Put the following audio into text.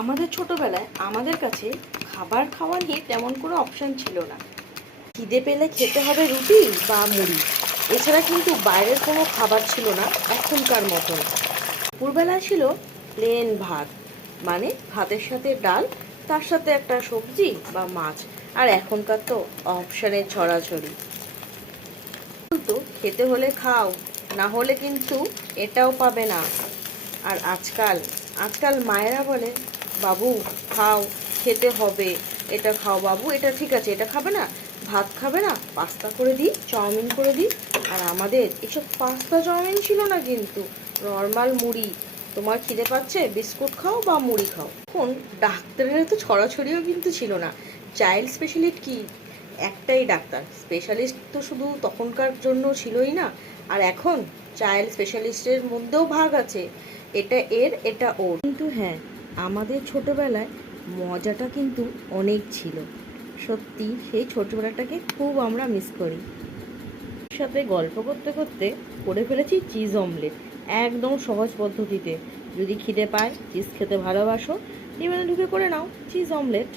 আমাদের ছোটবেলায় আমাদের কাছে খাবার খাওয়া নিয়ে তেমন কোনো অপশান ছিল না। খিদে পেলে খেতে হবে রুটি বা মুড়ি, এছাড়া কিন্তু বাইরের কোনো খাবার ছিল না এখনকার মতন। দুপুরবেলা ছিল প্লেন ভাত, মানে ভাতের সাথে ডাল, তার সাথে একটা সবজি বা মাছ। আর এখনকার তো অপশানের ছড়াছড়ি। কিন্তু খেতে হলে খাও, না হলে কিন্তু এটাও পাবে না। আর আজকাল আজকাল মায়েরা বলে, বাবু খাও, খেতে হবে, এটা খাও বাবু, এটা ঠিক আছে, এটা খাবে না, ভাত খাবে না, পাস্তা করে দিই, চাউমিন করে দিই। আর আমাদের এসব পাস্তা চাউমিন ছিল না, কিন্তু নর্মাল মুড়ি। তোমার খিদে পাচ্ছে, বিস্কুট খাও বা মুড়ি খাও। এখন ডাক্তারের তো ছড়াছড়িও কিন্তু ছিল না। চাইল্ড স্পেশালিস্ট কি, একটাই ডাক্তার। স্পেশালিস্ট তো শুধু তখনকার জন্য ছিলই না, আর এখন চাইল্ড স্পেশালিস্টের মধ্যেও ভাগ আছে, এটা এর এটা ওর। কিন্তু হ্যাঁ, আমাদের ছোটবেলায় মজাটা কিন্তু অনেক ছিল। সত্যি সেই ছোটবেলাটাকে খুব আমরা মিস করি। সাথে গল্প করতে করতে করে ফেলেছি চিজ অমলেট, একদম সহজ পদ্ধতিতে। যদি খিদে পায়, চিজ খেতে ভালোবাসো, ডিমে ঢুকে করে নাও চিজ অমলেট।